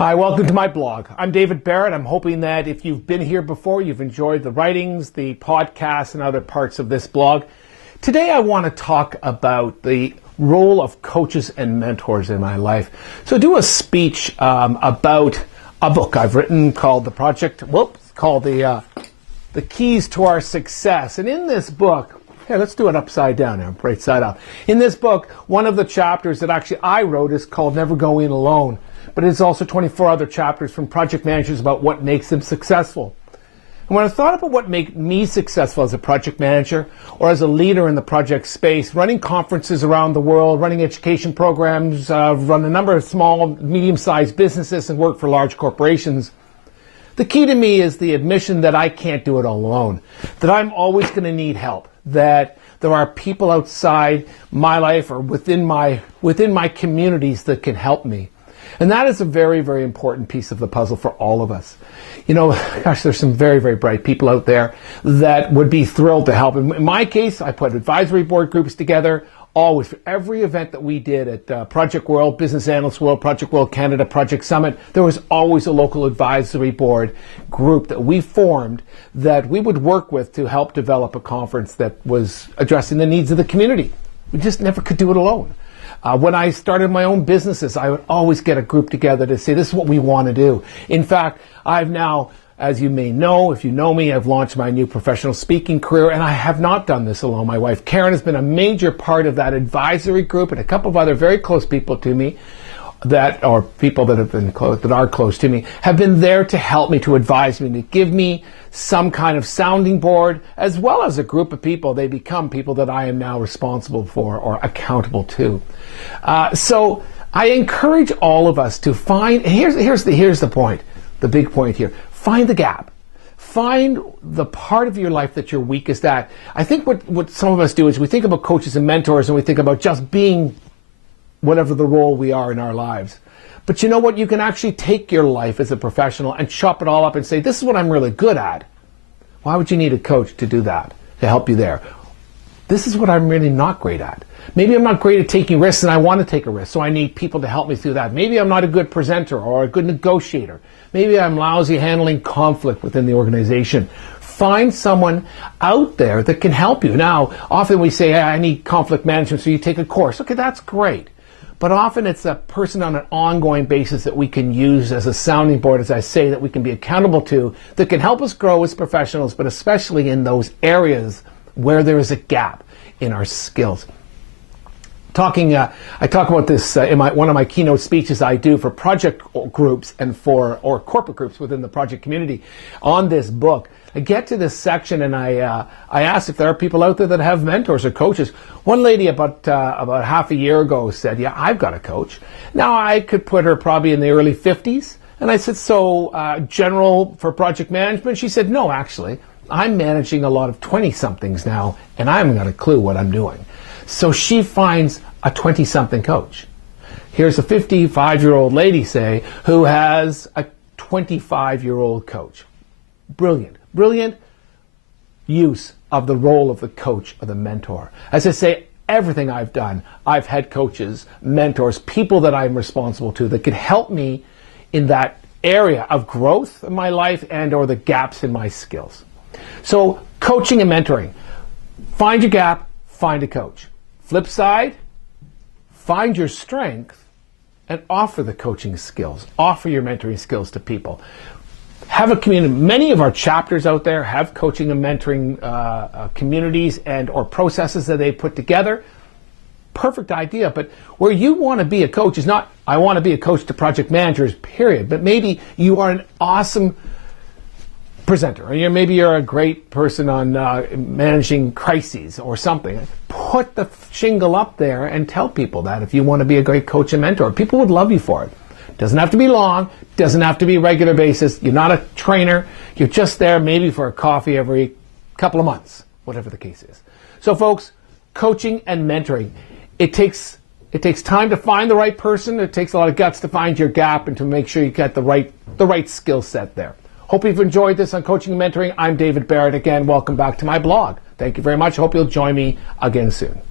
Hi, welcome to my blog. I'm David Barrett. I'm hoping that if you've been here before, you've enjoyed the writings, the podcasts, and other parts of this blog. Today I want to talk about the role of coaches and mentors in my life. So do a speech about a book I've written called The Keys to Our Success. And in this book, let's do it upside down now, right side up. In this book, one of the chapters that actually I wrote is called Never Go In Alone. But it's also 24 other chapters from project managers about what makes them successful. And when I thought about what made me successful as a project manager or as a leader in the project space, running conferences around the world, running education programs, run a number of small, medium-sized businesses and work for large corporations, the key to me is the admission that I can't do it all alone, that I'm always going to need help, that there are people outside my life or within my communities that can help me. And that is a very, very important piece of the puzzle for all of us. You know, gosh, there's some very, very bright people out there that would be thrilled to help. In my case, I put advisory board groups together, always, for every event that we did at Project World, Business Analyst World, Project World Canada, Project Summit, there was always a local advisory board group that we formed that we would work with to help develop a conference that was addressing the needs of the community. We just never could do it alone. When I started my own businesses, I would always get a group together to say, this is what we want to do. In fact, I've now, as you may know, if you know me, I've launched my new professional speaking career, and I have not done this alone. My wife, Karen, has been a major part of that advisory group, and a couple of other very close people to me that are close to me, have been there to help me, to advise me, to give me some kind of sounding board, as well as a group of people. They become people that I am now responsible for or accountable to. So I encourage all of us to find, here's the point, the big point here. Find the gap. Find the part of your life that you're weakest at. I think what some of us do is we think about coaches and mentors and we think about just being whatever the role we are in our lives. But you know what? You can actually take your life as a professional and chop it all up and say, this is what I'm really good at. Why would you need a coach to do that, to help you there? This is what I'm really not great at. Maybe I'm not great at taking risks and I want to take a risk, so I need people to help me through that. Maybe I'm not a good presenter or a good negotiator. Maybe I'm lousy handling conflict within the organization. Find someone out there that can help you. Now, often we say, hey, I need conflict management, so you take a course. Okay, that's great. But often it's a person on an ongoing basis that we can use as a sounding board, as I say, that we can be accountable to, that can help us grow as professionals, but especially in those areas where there is a gap in our skills. I talk about this in one of my keynote speeches I do for project groups and or corporate groups within the project community on this book. I get to this section and I ask if there are people out there that have mentors or coaches. One lady about half a year ago said, yeah, I've got a coach. Now I could put her probably in the early 50s. And I said, so general for project management? She said, no, actually, I'm managing a lot of 20-somethings now and I haven't got a clue what I'm doing. So she finds a 20-something coach. Here's a 55-year-old lady, say, who has a 25-year-old coach. Brilliant. Brilliant use of the role of the coach or the mentor. As I say, everything I've done, I've had coaches, mentors, people that I'm responsible to that can help me in that area of growth in my life and or the gaps in my skills. So coaching and mentoring. Find your gap, find a coach. Flip side, find your strength and offer the coaching skills. Offer your mentoring skills to people. Have a community. Many of our chapters out there have coaching and mentoring communities and or processes that they put together. Perfect idea, but where you want to be a coach is not, I want to be a coach to project managers, period. But maybe you are an awesome presenter, or maybe you're a great person on managing crises or something. Put the shingle up there and tell people that if you want to be a great coach and mentor. People would love you for it. Doesn't have to be long, doesn't have to be regular basis. You're not a trainer. You're just there maybe for a coffee every couple of months, whatever the case is. So folks, coaching and mentoring, it takes time to find the right person. It takes a lot of guts to find your gap and to make sure you get the right skill set there. Hope you've enjoyed this on Coaching and Mentoring. I'm David Barrett. Again, welcome back to my blog. Thank you very much. Hope you'll join me again soon.